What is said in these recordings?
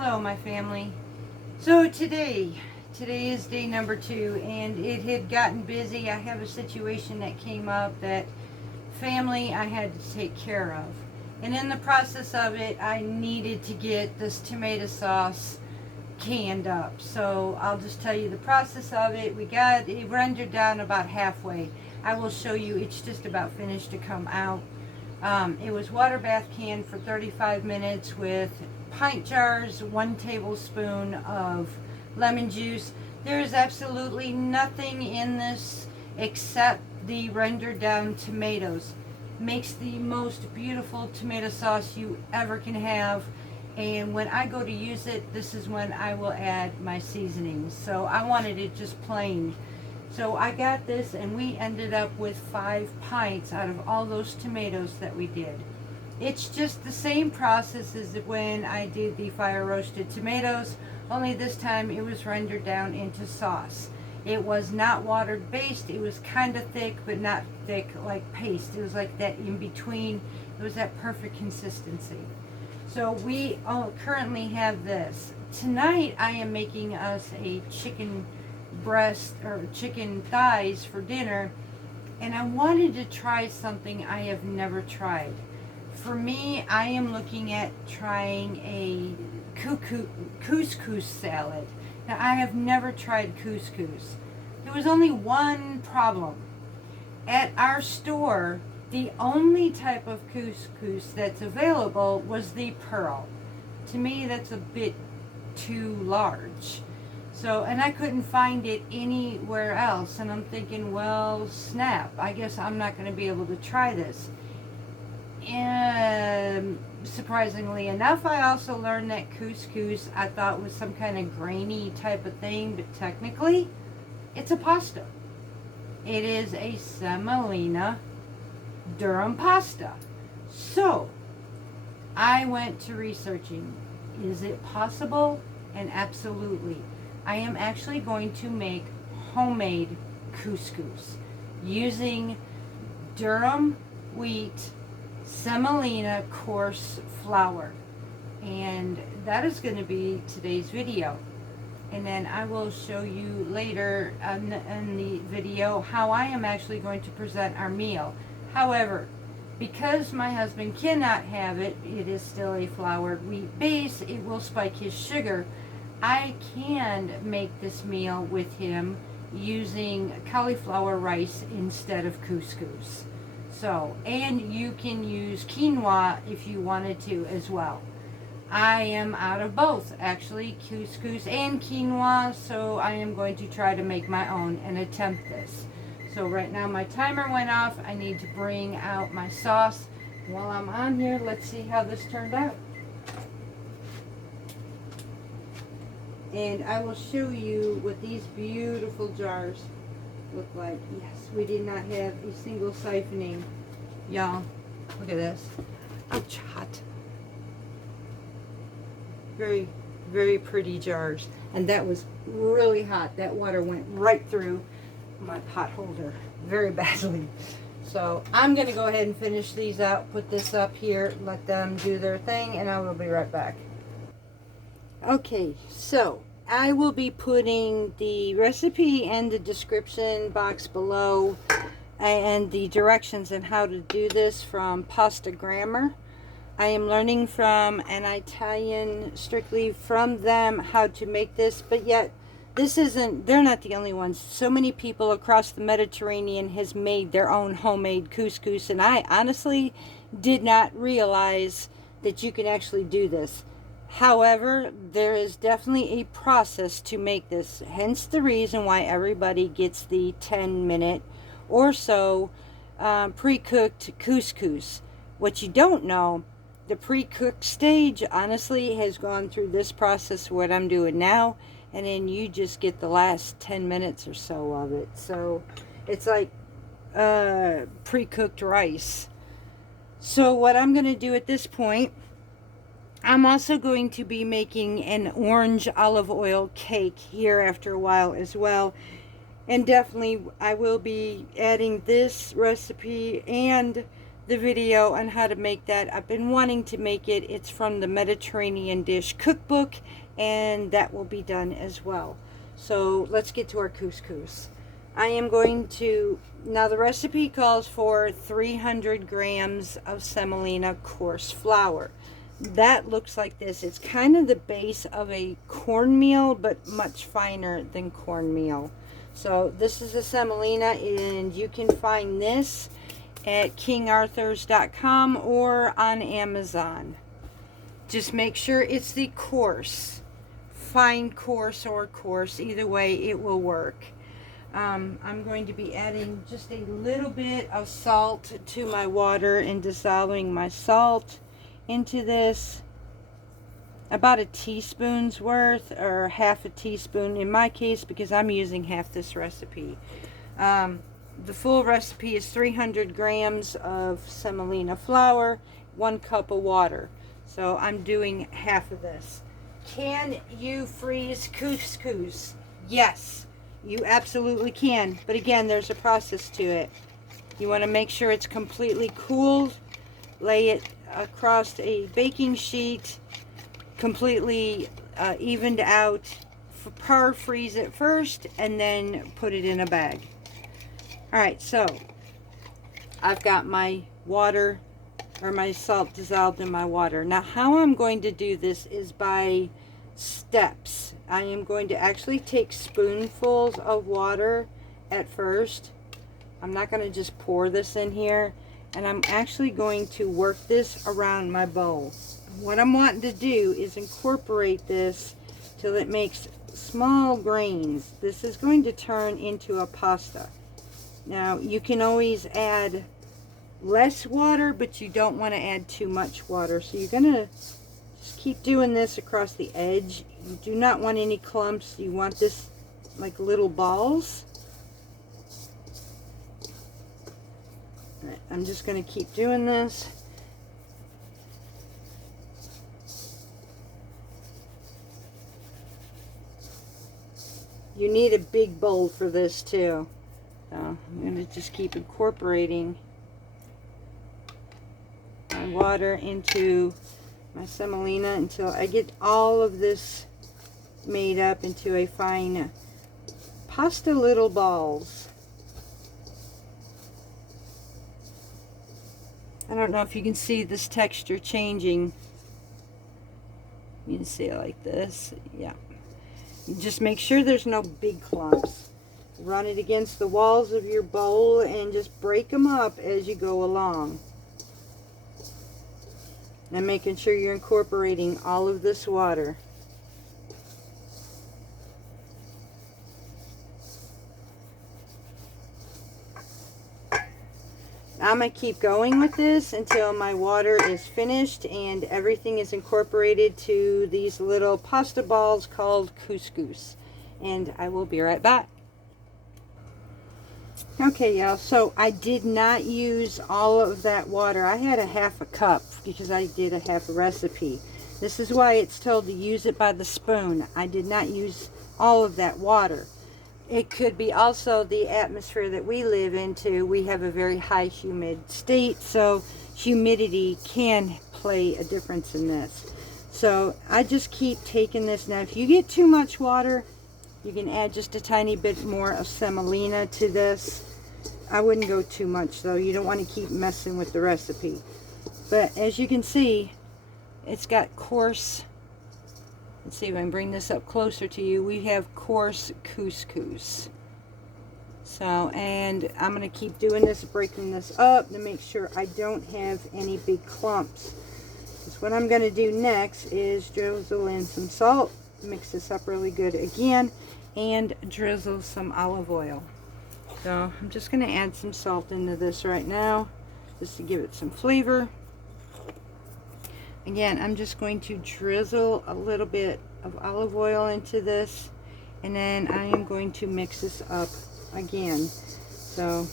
Hello, my family. So today is day number 2, and it had gotten busy. I have a situation that came up that family I had to take care of. And in the process of it, I needed to get this tomato sauce canned up. So I'll just tell you the process of it. We got it rendered down about halfway. I will show you it's just about finished to come out. It was water bath canned for 35 minutes with pint jars, 1 tablespoon of lemon juice. There is absolutely nothing in this except the rendered down tomatoes. Makes the most beautiful tomato sauce you ever can have. And when I go to use it, this is when I will add my seasonings. So I wanted it just plain. So I got this, and we ended up with 5 pints out of all those tomatoes that we did. It's just the same process as when I did the fire roasted tomatoes, only this time it was rendered down into sauce. It was not watered based. It was kind of thick, but not thick like paste. It was like that in between. It was that perfect consistency. So we currently have this. Tonight I am making us a chicken breast or chicken thighs for dinner, and I wanted to try something I have never tried. For me, I am looking at trying a couscous salad. Now, I have never tried couscous. There was only one problem. At our store, the only type of couscous that's available was the pearl. To me, that's a bit too large. So, and I couldn't find it anywhere else. And I'm thinking, well, snap. I guess I'm not going to be able to try this. And surprisingly enough, I also learned that couscous I thought was some kind of grainy type of thing, but technically it's a pasta. It is a semolina durum pasta. So I went to researching, is it possible? And absolutely. I am actually going to make homemade couscous using durum wheat semolina coarse flour, and that is going to be today's video. And then I will show you later in the video how I am actually going to present our meal. However, because my husband cannot have it, it is still a floured wheat base, it will spike his sugar. I can make this meal with him using cauliflower rice instead of couscous. So, and you can use quinoa if you wanted to as well. I am out of both, actually, couscous and quinoa, so I am going to try to make my own and attempt this. So right now my timer went off. I need to bring out my sauce. While I'm on here, let's see how this turned out. And I will show you what these beautiful jars look like. Yes, we did not have a single siphoning. Y'all, look at this. Ouch, hot. Very, very pretty jars. And that was really hot. That water went right through my pot holder very badly. So I'm going to go ahead and finish these out, put this up here, let them do their thing, and I will be right back. Okay, so I will be putting the recipe in the description box below and the directions on how to do this from Pasta Grammar. I am learning from an Italian, strictly from them, how to make this, but yet this isn't, they're not the only ones. So many people across the Mediterranean has made their own homemade couscous, and I honestly did not realize that you can actually do this. However, there is definitely a process to make this, hence the reason why everybody gets the 10-minute or so pre-cooked couscous. What you don't know, the pre-cooked stage honestly has gone through this process, what I'm doing now, and then you just get the last 10 minutes or so of it. So it's like pre-cooked rice. So what I'm going to do at this point, I'm also going to be making an orange olive oil cake here after a while as well. And definitely I will be adding this recipe and the video on how to make that. I've been wanting to make it. It's from the Mediterranean Dish Cookbook, and that will be done as well. So let's get to our couscous. I am going to, now the recipe calls for 300 grams of semolina coarse flour. That looks like this. It's kind of the base of a cornmeal, but much finer than cornmeal. So this is a semolina, and you can find this at kingarthurs.com or on Amazon. Just make sure it's the coarse, fine coarse or coarse, either way it will work. I'm going to be adding just a little bit of salt to my water and dissolving my salt into this. About a teaspoon's worth, or half a teaspoon in my case, because I'm using half this recipe. The full recipe is 300 grams of semolina flour, 1 cup of water. So I'm doing half of this. Can you freeze couscous? Yes, you absolutely can. But again, there's a process to it. You want to make sure it's completely cooled. Lay it across a baking sheet, completely evened out. Par freeze it first, and then put it in a bag. Alright, so I've got my water, or my salt dissolved in my water. Now how I'm going to do this is by steps. I am going to actually take spoonfuls of water at first. I'm not going to just pour this in here. And I'm actually going to work this around my bowl. What I'm wanting to do is incorporate this till it makes small grains. This is going to turn into a pasta. Now you can always add less water, but you don't want to add too much water. So you're going to just keep doing this across the edge. You do not want any clumps. You want this like little balls. I'm just going to keep doing this. You need a big bowl for this too. So I'm going to just keep incorporating my water into my semolina until I get all of this made up into a fine pasta little balls. I don't know if you can see this texture changing. You can see it like this. Yeah. You just make sure there's no big clumps. Run it against the walls of your bowl and just break them up as you go along. And making sure you're incorporating all of this water. I'm going to keep going with this until my water is finished and everything is incorporated to these little pasta balls called couscous. And I will be right back. Okay, y'all, so I did not use all of that water. I had a half a cup because I did a half a recipe. This is why it's told to use it by the spoon. I did not use all of that water. It could be also the atmosphere that we live into. We have a very high humid state, so humidity can play a difference in this. So I just keep taking this. Now if you get too much water, you can add just a tiny bit more of semolina to this. I wouldn't go too much though. You don't want to keep messing with the recipe. But as you can see, it's got coarse. Let's see if I can bring this up closer to you. We have coarse couscous. So, and I'm going to keep doing this, breaking this up to make sure I don't have any big clumps. Because what I'm going to do next is drizzle in some salt, mix this up really good again, and drizzle some olive oil. So I'm just going to add some salt into this right now, just to give it some flavor. Again, I'm just going to drizzle a little bit of olive oil into this, and then I am going to mix this up again. So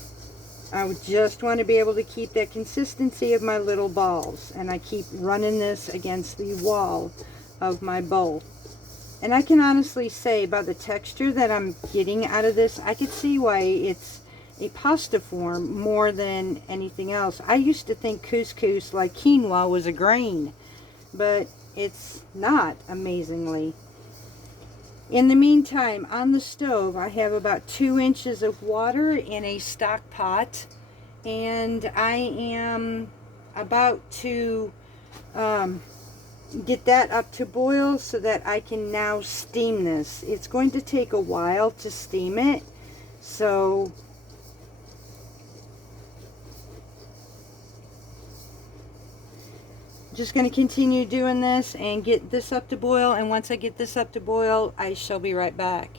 I would just want to be able to keep that consistency of my little balls, and I keep running this against the wall of my bowl. And I can honestly say by the texture that I'm getting out of this, I could see why it's a pasta form more than anything else. I used to think couscous, like quinoa, was a grain, but it's not, amazingly. In the meantime, on the stove, I have about 2 inches of water in a stock pot, and I am about to get that up to boil so that I can now steam this. It's going to take a while to steam it, so just going to continue doing this and get this up to boil, and once I get this up to boil, I shall be right back.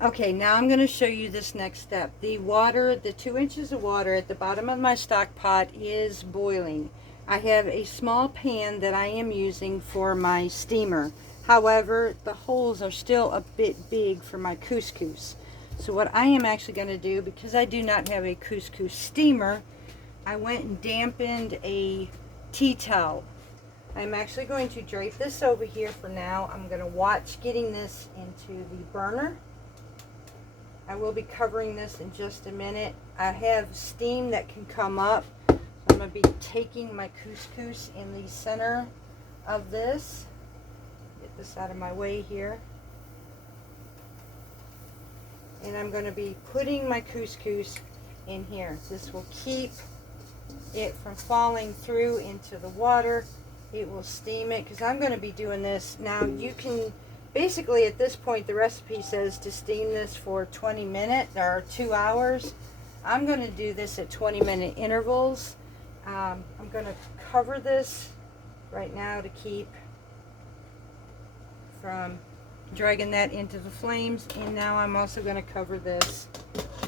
Okay, now I'm going to show you this next step. The water, the 2 inches of water at the bottom of my stock pot is boiling. I have a small pan that I am using for my steamer. However, the holes are still a bit big for my couscous. So what I am actually going to do, because I do not have a couscous steamer, I went and dampened a tea towel. I'm actually going to drape this over here for now. I'm going to watch getting this into the burner. I will be covering this in just a minute. I have steam that can come up. I'm going to be taking my couscous in the center of this. Get this out of my way here. And I'm going to be putting my couscous in here. This will keep it from falling through into the water. It will steam it, because I'm going to be doing this. Now you can, basically at this point the recipe says to steam this for 20 minutes or 2 hours. I'm going to do this at 20-minute intervals. I'm going to cover this right now to keep from dragging that into the flames, and now I'm also going to cover this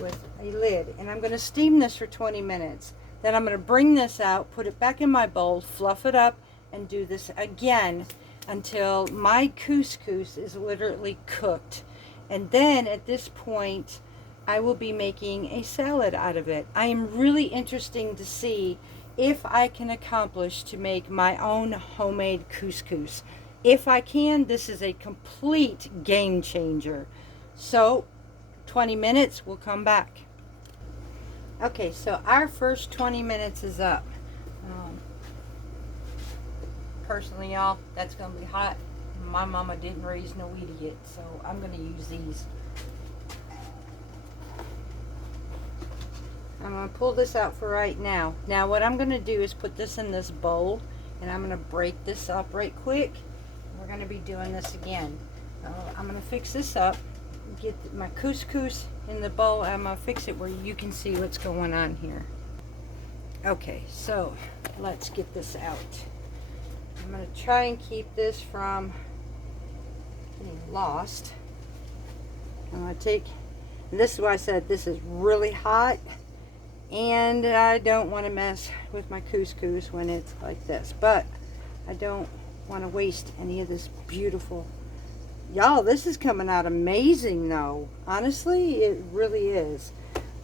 with a lid, and I'm going to steam this for 20 minutes. Then I'm going to bring this out, put it back in my bowl, fluff it up, and do this again until my couscous is literally cooked. And then at this point, I will be making a salad out of it. I am really interested to see if I can accomplish to make my own homemade couscous. If I can, this is a complete game changer. So 20 minutes, we'll come back. Okay, so our first 20 minutes is up. Personally, y'all, that's going to be hot. My mama didn't raise no idiot, so I'm going to use these. I'm going to pull this out for right now. Now what I'm going to do is put this in this bowl, and I'm going to break this up right quick. We're going to be doing this again. I'm going to fix this up, get my couscous in the bowl. I'm going to fix it where you can see what's going on here. Okay, so let's get this out. I'm going to try and keep this from getting lost. I'm going to take, and this is why I said this is really hot, and I don't want to mess with my couscous when it's like this, but I don't want to waste any of this beautiful. Y'all, this is coming out amazing though. Honestly, it really is.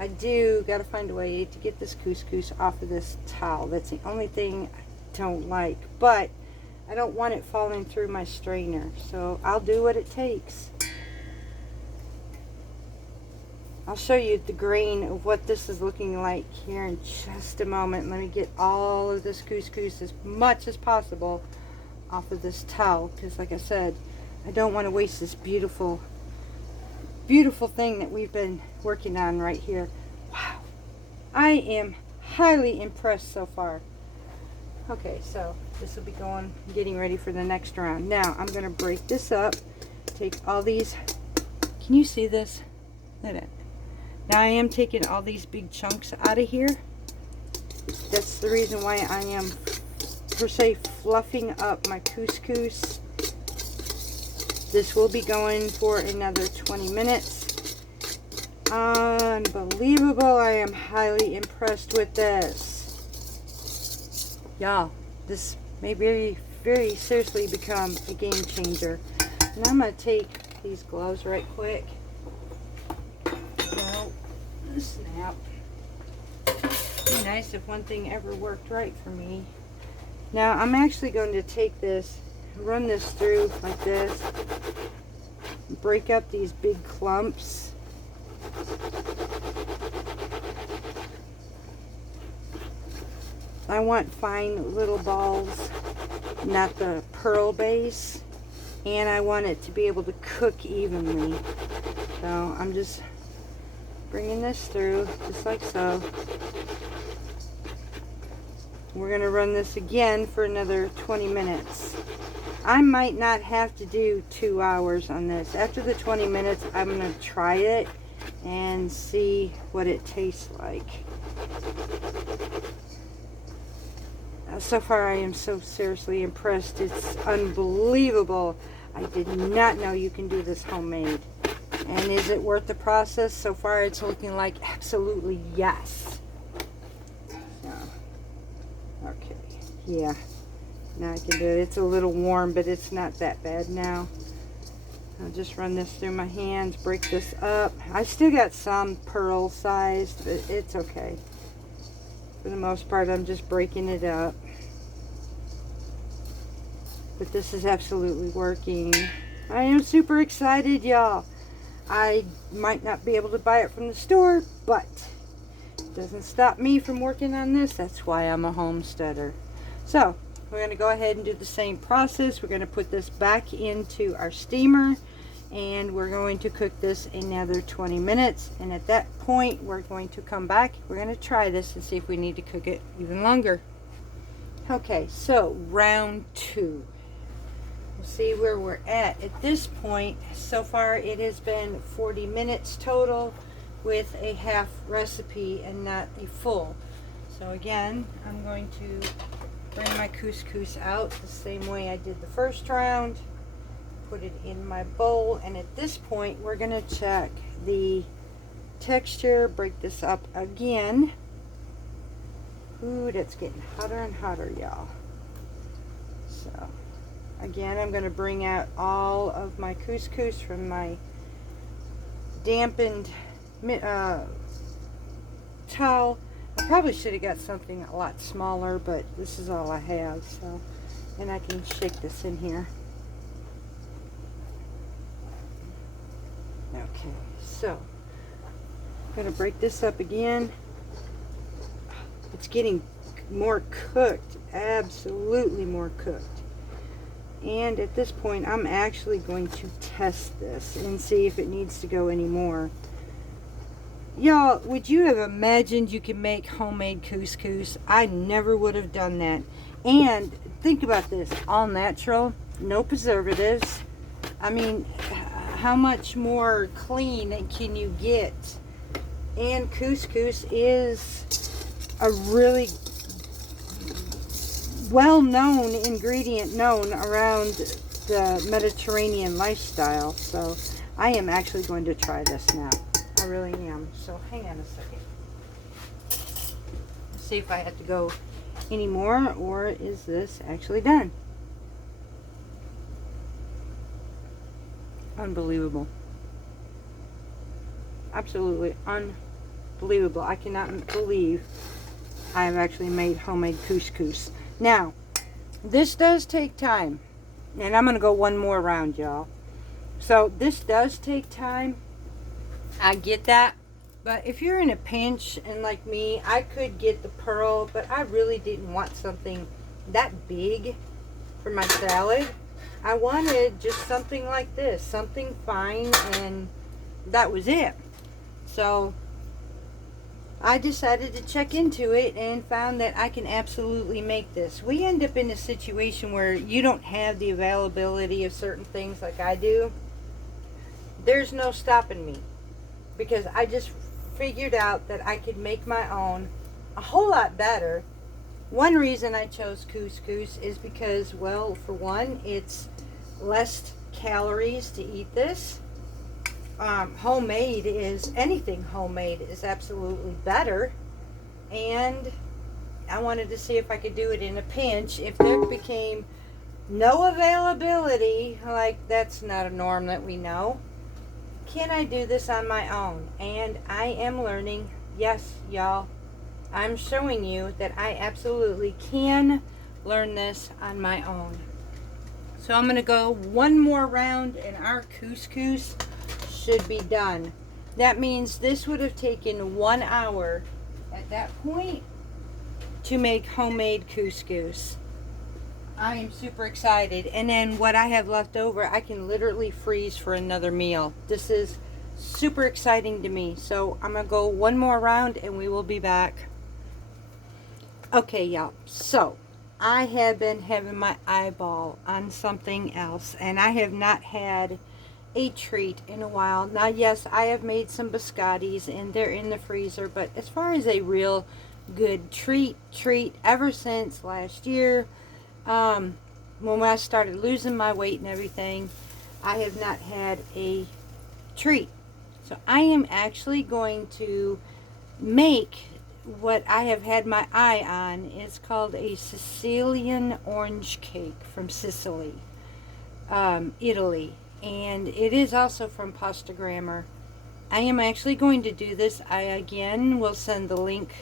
I do got to find a way to get this couscous off of this towel. That's the only thing I don't like, but I don't want it falling through my strainer, so I'll do what it takes. I'll show you the grain of what this is looking like here in just a moment. Let me get all of this couscous as much as possible off of this towel, because like I said, I don't want to waste this beautiful, beautiful thing that we've been working on right here. Wow, I am highly impressed so far. Okay, so this will be going, getting ready for the next round. Now I'm going to break this up, take all these, can you see this? Look at it. Now I am taking all these big chunks out of here. That's the reason why I am, per se, fluffing up my couscous. This will be going for another 20 minutes. Unbelievable. I am highly impressed with this. Y'all, this may very seriously become a game changer. And I'm going to take these gloves right quick. Well, snap. It'd be nice if one thing ever worked right for me. Now, I'm actually going to take this, run this through like this, break up these big clumps. I want fine little balls, not the pearl base. And I want it to be able to cook evenly. So I'm just bringing this through, just like so. We're going to run this again for another 20 minutes. I might not have to do 2 hours on this. After the 20 minutes, I'm going to try it and see what it tastes like. So far, I am so seriously impressed. It's unbelievable. I did not know you can do this homemade. And is it worth the process? So far, it's looking like absolutely yes. Okay, yeah, now I can do it. It's a little warm, but it's not that bad now. I'll just run this through my hands, break this up. I still got some pearl sized, but it's okay. For the most part, I'm just breaking it up. But this is absolutely working. I am super excited, y'all. I might not be able to buy it from the store, but it doesn't stop me from working on this. That's why I'm a homesteader. So we're going to go ahead and do the same process. We're going to put this back into our steamer, and we're going to cook this another 20 minutes. And at that point, we're going to come back. We're going to try this and see if we need to cook it even longer. Okay, so round 2. We'll see where we're at this point. So far, it has been 40 minutes total with a half recipe and not a full. So again, I'm going to bring my couscous out the same way I did the first round. Put it in my bowl, and at this point, we're going to check the texture. Break this up again. Ooh, that's getting hotter and hotter, y'all. So again, I'm going to bring out all of my couscous from my dampened towel. I probably should have got something a lot smaller, but this is all I have. So, and I can shake this in here. Okay, so I'm going to break this up again. It's getting more cooked, absolutely more cooked. And at this point, I'm actually going to test this and see if it needs to go any more. Y'all, would you have imagined you could make homemade couscous? I never would have done that. And think about this, all natural, no preservatives. I mean, how much more clean can you get? And couscous is a really well-known ingredient known around the Mediterranean lifestyle. So I am actually going to try this now. I really am. So hang on a second. Let's see if I have to go any more, or is this actually done? Unbelievable. Absolutely unbelievable. I cannot believe I have actually made homemade couscous. Now, this does take time, and I'm going to go one more round, y'all. So this does take time. I get that, but if you're in a pinch, and like me, I could get the pearl, but I really didn't want something that big for my salad. I wanted just something like this, something fine, and that was it. So I decided to check into it and found that I can absolutely make this. We end up in a situation where you don't have the availability of certain things like I do. There's no stopping me, because I just figured out that I could make my own a whole lot better. One reason I chose couscous is because, well, for one, it's less calories to eat this. Homemade is, anything homemade is absolutely better. And I wanted to see if I could do it in a pinch. If there became no availability, like that's not a norm that we know, can I do this on my own? And I am learning. Yes, y'all, I'm showing you that I absolutely can learn this on my own. So I'm going to go one more round and our couscous should be done. That means this would have taken 1 hour at that point to make homemade couscous. I am super excited. And then what I have left over, I can literally freeze for another meal. This is super exciting to me. So I'm going to go one more round and we will be back. Okay, y'all. So I have been having my eyeball on something else, and I have not had a treat in a while. Now, yes, I have made some biscottis and they're in the freezer, but as far as a real good treat ever since last year, when I started losing my weight and everything, I have not had a treat. So I am actually going to make what I have had my eye on. It's called a Sicilian orange cake from Sicily, Italy, and it is also from Pasta Grammar. I am actually going to do this. I again will send the link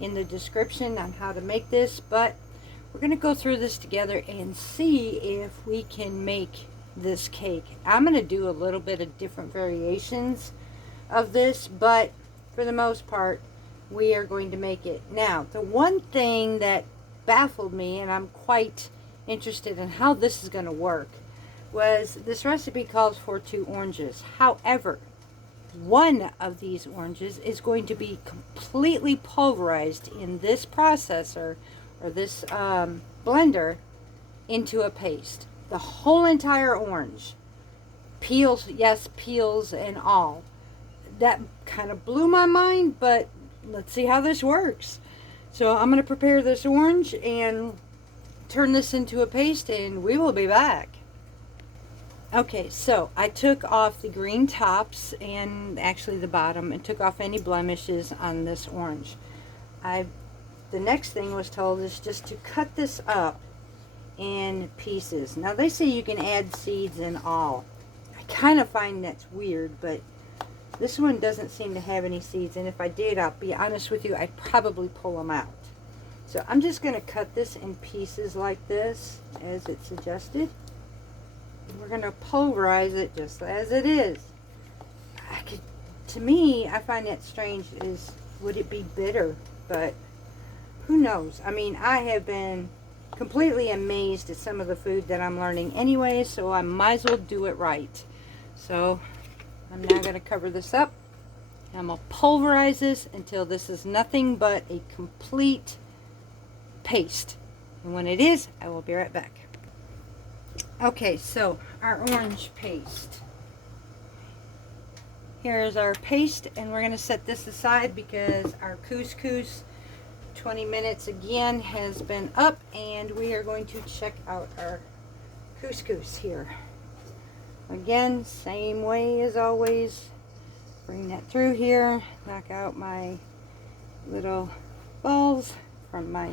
in the description on how to make this, but we're going to go through this together and see if we can make this cake. I'm going to do a little bit of different variations of this, but for the most part, we are going to make it. Now, the one thing that baffled me, and I'm quite interested in how this is going to work, was this recipe calls for 2 oranges. However, one of these oranges is going to be completely pulverized in this processor or this blender into a paste. The whole entire orange, peels, yes, peels and all. That kind of blew my mind, but let's see how this works. So I'm going to prepare this orange and turn this into a paste, and we will be back. Okay, so I took off the green tops and actually the bottom, and took off any blemishes on this orange. The next thing was told is just to cut this up in pieces. Now they say you can add seeds and all. I kind of find that's weird, but this one doesn't seem to have any seeds, and if I did, I'll be honest with you, I'd probably pull them out. So I'm just going to cut this in pieces like this, as it suggested. We're going to pulverize it just as it is. To me, I find that strange. Would it be bitter? But who knows? I mean, I have been completely amazed at some of the food that I'm learning anyway, so I might as well do it right. So I'm now going to cover this up. I'm going to pulverize this until this is nothing but a complete paste. And when it is, I will be right back. Okay, so our orange paste. Here's our paste, and we're going to set this aside because our couscous 20 minutes again has been up, and we are going to check out our couscous here. Again, same way as always. Bring that through here, knock out my little balls from my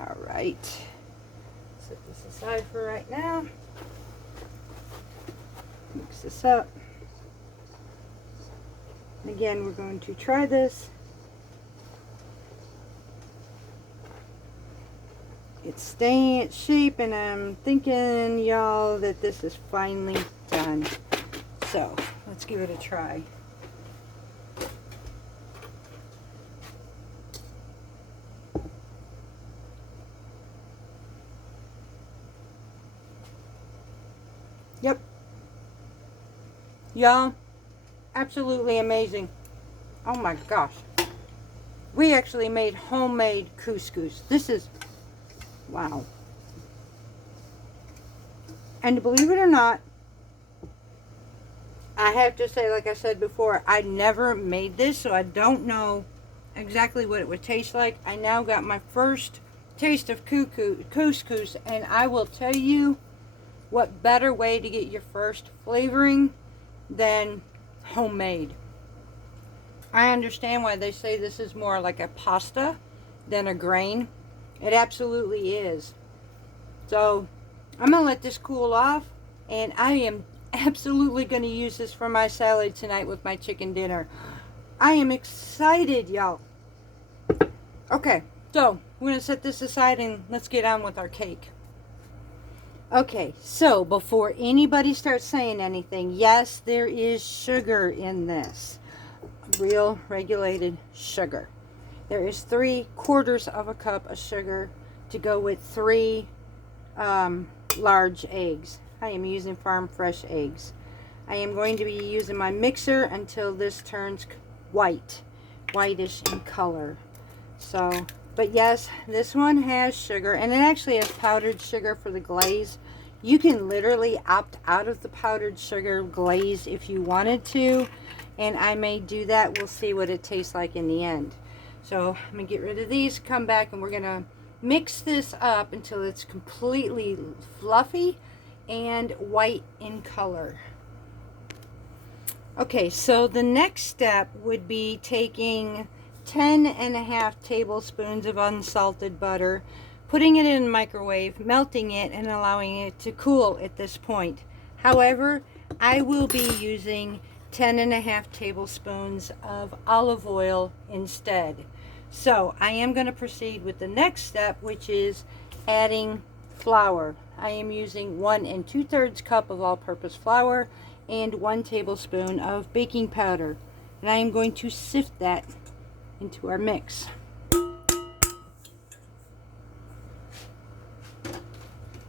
Alright, set this aside for right now. Mix this up. And again, we're going to try this. It's staying its shape, and I'm thinking, y'all, that this is finally done. So, let's give it a try. Yep. Y'all, absolutely amazing. Oh my gosh. We actually made homemade couscous. This is, wow. And believe it or not, I have to say, like I said before, I never made this, so I don't know exactly what it would taste like. I now got my first taste of couscous, and I will tell you, what better way to get your first flavoring than homemade. I understand why they say this is more like a pasta than a grain. It absolutely is. So I'm going to let this cool off, and I am absolutely going to use this for my salad tonight with my chicken dinner. I am excited, y'all. Okay, so we're going to set this aside and let's get on with our cake. Okay, so before anybody starts saying anything, yes, there is sugar in this. Real regulated sugar. There is 3/4 of a cup of sugar to go with 3 large eggs. I am using farm fresh eggs. I am going to be using my mixer until this turns whitish in color. So, but yes, this one has sugar, and it actually has powdered sugar for the glaze. You can literally opt out of the powdered sugar glaze if you wanted to, and I may do that. We'll see what it tastes like in the end. So I'm gonna get rid of these, come back, and we're gonna mix this up until it's completely fluffy and white in color. Okay, so the next step would be taking 10.5 tablespoons of unsalted butter, putting it in the microwave, melting it, and allowing it to cool at this point. However, I will be using 10.5 tablespoons of olive oil instead. So I am going to proceed with the next step, which is adding flour. I am using 1 2/3 cup of all-purpose flour and 1 tablespoon of baking powder, and I am going to sift that into our mix.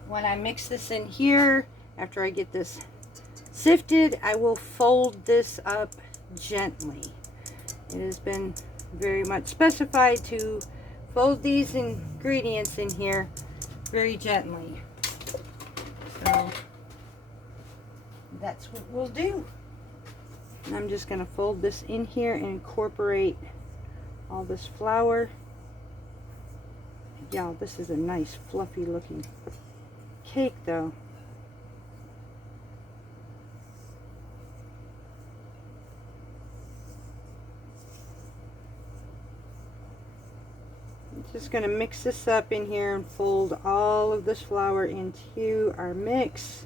When I mix this in here, after I get this sifted, I will fold this up gently. It has been very much specified to fold these ingredients in here very gently. So that's what we'll do. And I'm just going to fold this in here and incorporate all this flour. Y'all, this is a nice fluffy looking cake though. I'm just going to mix this up in here and fold all of this flour into our mix.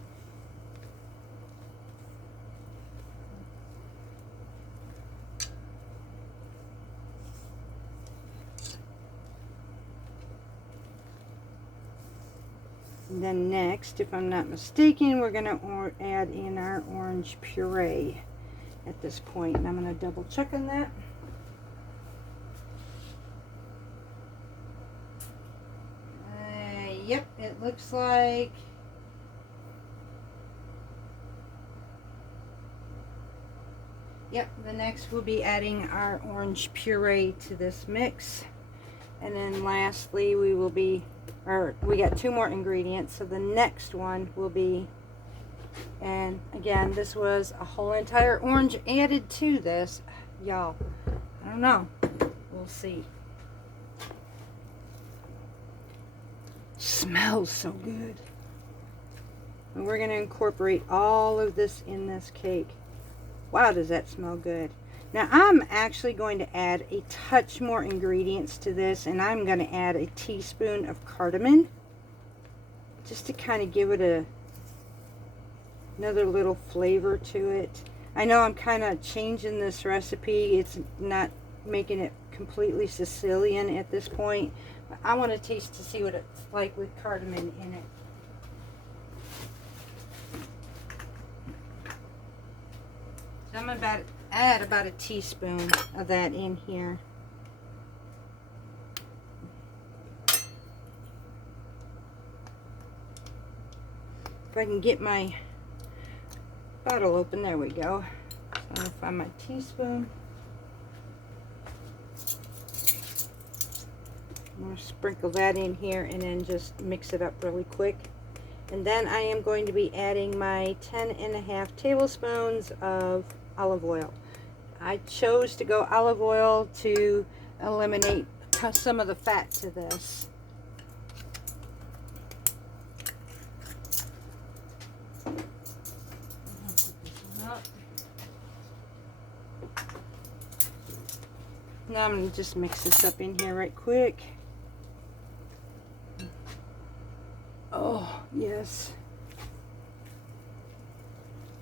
And then next, if I'm not mistaken, we're going to add in our orange puree at this point. And I'm going to double check on that. Yep, it looks like the next we'll be adding our orange puree to this mix. And then lastly, we got 2 more ingredients, so the next one will be, and again, this was a whole entire orange added to this. Y'all, I don't know. We'll see. Smells so good. And we're going to incorporate all of this in this cake. Wow, does that smell good. Now I'm actually going to add a touch more ingredients to this, and I'm going to add a teaspoon of cardamom just to kind of give it another little flavor to it. I know I'm kind of changing this recipe. It's not making it completely Sicilian at this point, but I want to taste to see what it's like with cardamom in it. So I'm about add about a teaspoon of that in here. If I can get my bottle open, there we go. So I'm going to find my teaspoon. I'm going to sprinkle that in here and then just mix it up really quick. And then I am going to be adding my 10.5 tablespoons of olive oil. I chose to go olive oil to eliminate some of the fat to this. Now I'm going to just mix this up in here right quick. Oh, yes.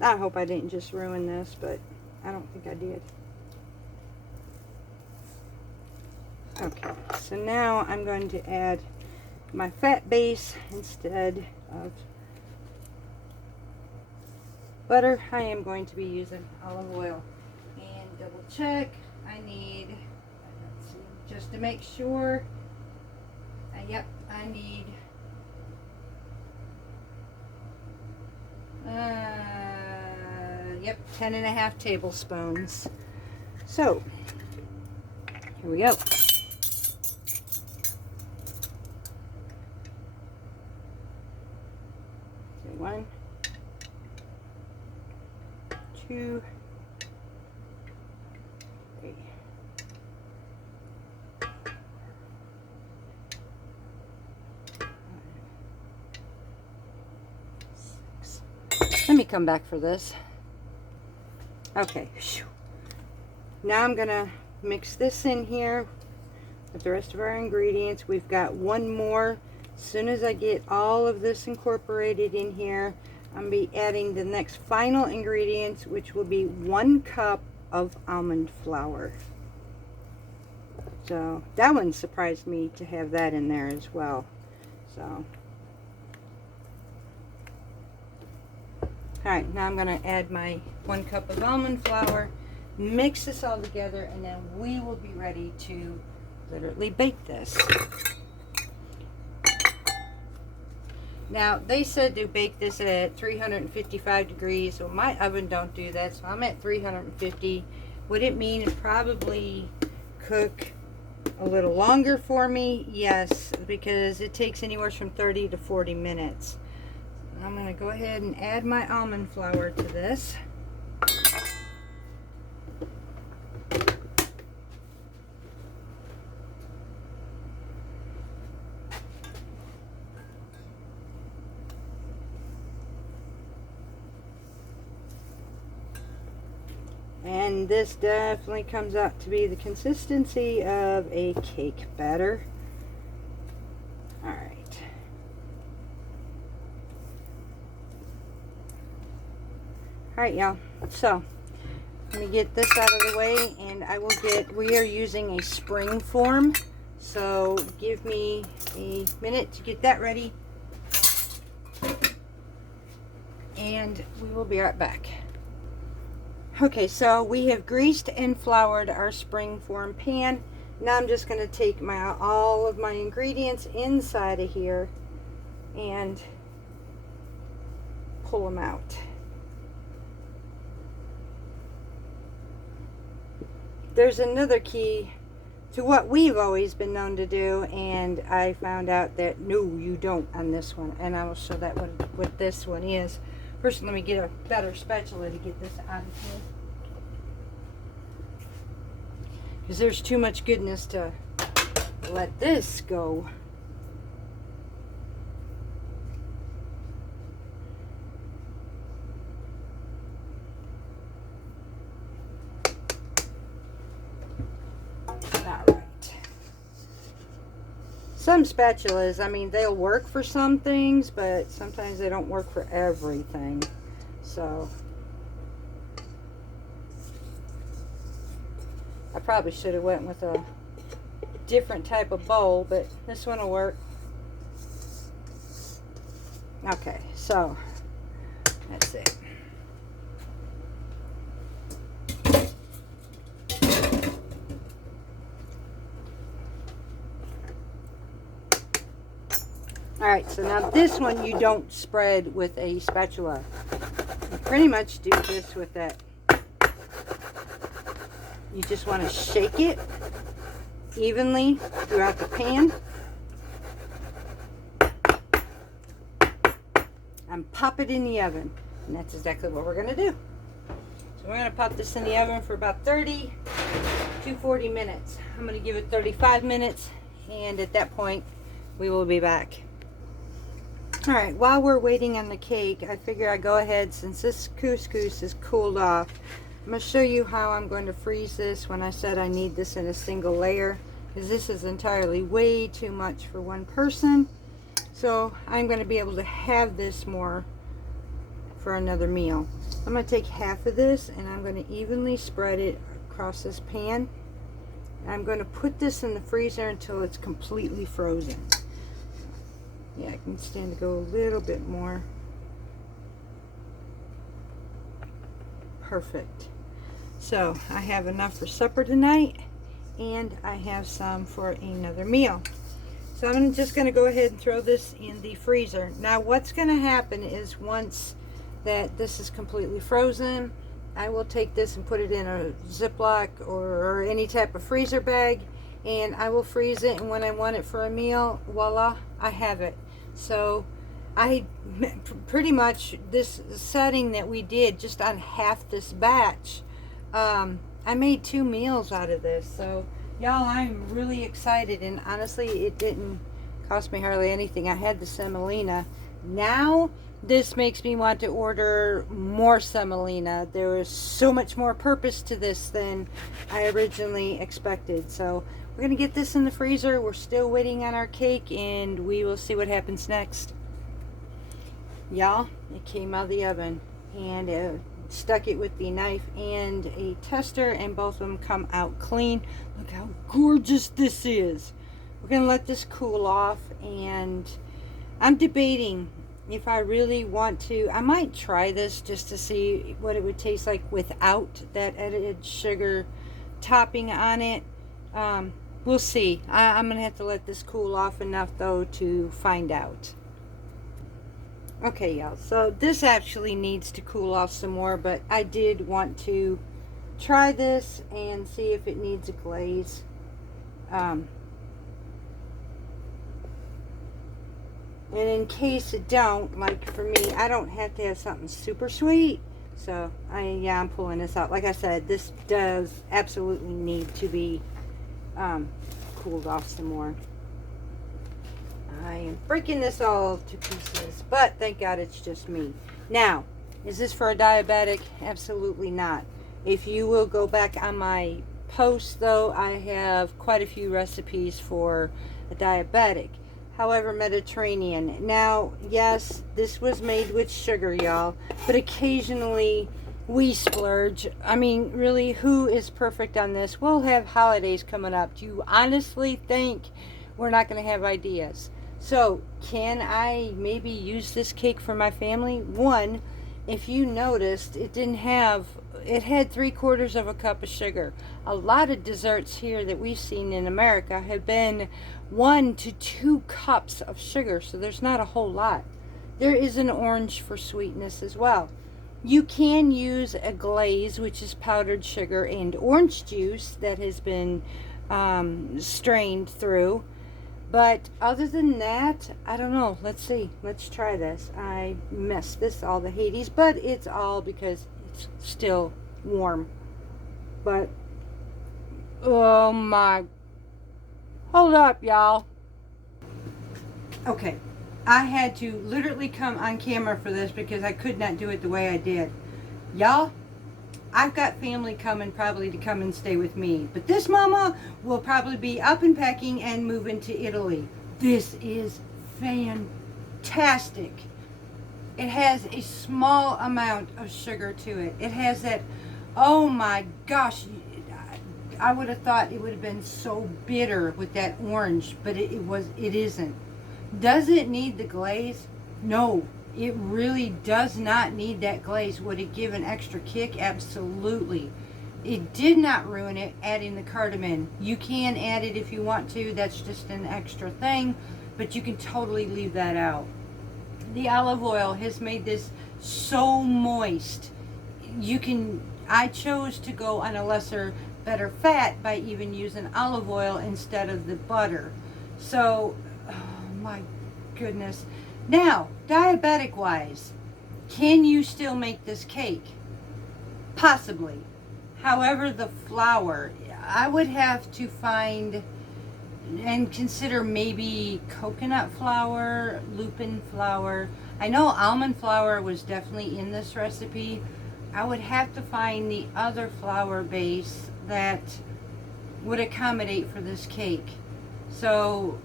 I hope I didn't just ruin this, but I don't think I did. Okay, so now I'm going to add my fat base instead of butter. I am going to be using olive oil. And double check, I need, let's see, just to make sure, yep, I need yep, 10.5 tablespoons. So here we go. Okay, 1, 2, 3. Let me come back for this. Okay. Now I'm going to mix this in here with the rest of our ingredients. We've got one more. As soon as I get all of this incorporated in here, I'm going to be adding the next final ingredients, which will be 1 cup of almond flour. So that one surprised me to have that in there as well. So, alright, now I'm going to add my 1 cup of almond flour, mix this all together, and then we will be ready to literally bake this. Now, they said to bake this at 355 degrees, so my oven don't do that, so I'm at 350. Would it mean it probably cook a little longer for me? Yes, because it takes anywhere from 30 to 40 minutes. I'm going to go ahead and add my almond flour to this. And this definitely comes out to be the consistency of a cake batter. Alright. Alright, y'all. So, let me get this out of the way, and I will we are using a spring form. So, give me a minute to get that ready. And we will be right back. Okay, so we have greased and floured our spring form pan. Now I'm just going to take all of my ingredients inside of here and pull them out. There's another key to what we've always been known to do, and I found out that no, you don't on this one, and I will show that what this one is. First, let me get a better spatula to get this out of here, because there's too much goodness to let this go. Some spatulas, I mean, they'll work for some things, but sometimes they don't work for everything. So, I probably should have went with a different type of bowl, but this one will work. Okay, so, that's it. Alright, so now this one you don't spread with a spatula. You pretty much do this with that. You just want to shake it evenly throughout the pan. And pop it in the oven. And that's exactly what we're going to do. So we're going to pop this in the oven for about 30 to 40 minutes. I'm going to give it 35 minutes, and at that point we will be back. Alright, while we're waiting on the cake, I figure I go ahead, since this couscous is cooled off, I'm going to show you how I'm going to freeze this when I said I need this in a single layer, because this is entirely way too much for one person. So I'm going to be able to have this more for another meal. I'm going to take half of this and I'm going to evenly spread it across this pan. I'm going to put this in the freezer until it's completely frozen. Yeah, I can stand to go a little bit more. perfect. So I have enough for supper tonight, and I have some for another meal. So I'm just going to go ahead and throw this in the freezer. Now what's going to happen is once that this is completely frozen, I will take this and put it in a Ziploc or any type of freezer bag, and I will freeze it, and when I want it for a meal, voila, I have it. So I pretty much, this setting that we did just on half this batch, I made 2 meals out of this. So y'all, I'm really excited, and honestly, it didn't cost me hardly anything. I had the semolina. Now this makes me want to order more semolina. There is so much more purpose to this than I originally expected. So we're gonna get this in the freezer. We're still waiting on our cake, and we will see what happens next. Y'all, it came out of the oven, and stuck it with the knife and a tester, and both of them come out clean. Look how gorgeous this is. We're gonna let this cool off, and I'm debating if I really want to. I might try this just to see what it would taste like without that added sugar topping on it. We'll see. I'm gonna have to let this cool off enough though to find out. Okay, y'all, so this actually needs to cool off some more, but I did want to try this and see if it needs a glaze. And in case it don't, like for me, I don't have to have something super sweet. So, I'm pulling this out. Like I said, this does absolutely need to be cooled off some more. I am breaking this all to pieces, but thank God it's just me. Now, is this for a diabetic? Absolutely not. If you will go back on my post, though, I have quite a few recipes for a diabetic. However, Mediterranean. Now, yes, this was made with sugar, y'all, but occasionally we splurge. I mean, really, who is perfect on this? We'll have holidays coming up. Do you honestly think we're not going to have ideas? So, can I maybe use this cake for my family? One, if you noticed, it had 3/4 of a cup of sugar. A lot of desserts here that we've seen in America have been 1 to 2 cups of sugar, so there's not a whole lot. There is an orange for sweetness as well. You can use a glaze, which is powdered sugar and orange juice that has been strained through. But other than that, I don't know. Let's see. Let's try this. I messed this all the Hades, but it's all because it's still warm. But, oh my. Hold up, y'all. Okay. I had to literally come on camera for this because I could not do it the way I did. Y'all, I've got family coming probably to come and stay with me. But this mama will probably be up and packing and moving to Italy. This is fantastic. It has a small amount of sugar to it. It has that, oh my gosh, I would have thought it would have been so bitter with that orange, but it isn't. Does it need the glaze? No. It really does not need that glaze. Would it give an extra kick? Absolutely. It did not ruin it adding the cardamom. You can add it if you want to. That's just an extra thing, but you can totally leave that out. The olive oil has made this so moist. I chose to go on a lesser, better fat by even using olive oil instead of the butter. So, oh my goodness. Now, diabetic wise, can you still make this cake? Possibly. However, the flour, I would have to find and consider maybe coconut flour, lupin flour. I know almond flour was definitely in this recipe. I would have to find the other flour base that would accommodate for this cake. So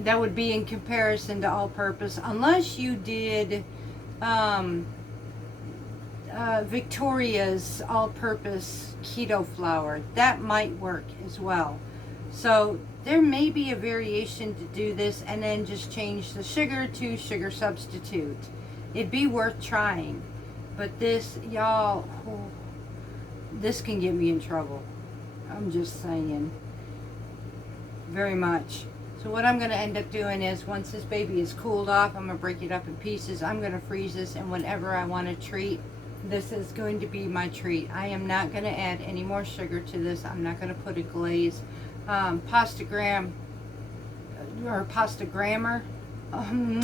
that would be in comparison to all-purpose, unless you did Victoria's all-purpose keto flour. That might work as well. So there may be a variation to do this and then just change the sugar to sugar substitute. It'd be worth trying. But this, y'all, this can get me in trouble. I'm just saying. Very much. So what I'm going to end up doing is, once this baby is cooled off, I'm going to break it up in pieces. I'm going to freeze this, and whenever I want a treat, this is going to be my treat. I am not going to add any more sugar to this. I'm not going to put a glaze. Pasta gram, or pasta grammar. Bon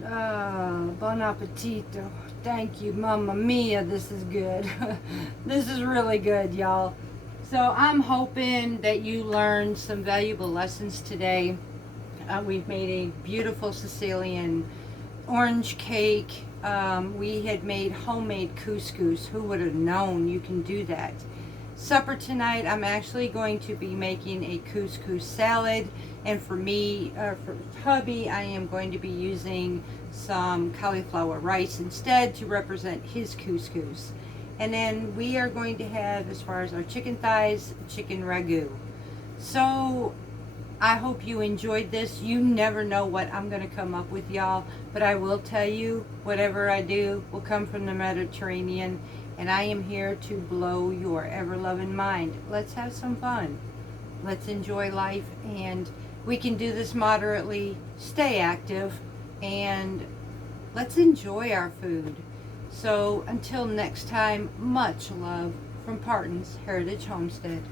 appetito. Thank you, Mamma Mia. This is good. This is really good, y'all. So I'm hoping that you learned some valuable lessons today. We've made a beautiful Sicilian orange cake. We had made homemade couscous. Who would have known you can do that? Supper tonight, I'm actually going to be making a couscous salad. And for me, for hubby, I am going to be using some cauliflower rice instead to represent his couscous. And then we are going to have, as far as our chicken thighs, chicken ragu. So I hope you enjoyed this. You never know what I'm going to come up with, y'all. But I will tell you, whatever I do will come from the Mediterranean. And I am here to blow your ever-loving mind. Let's have some fun. Let's enjoy life. And we can do this moderately. Stay active. And let's enjoy our food. So until next time, much love from Parton's Heritage Homestead.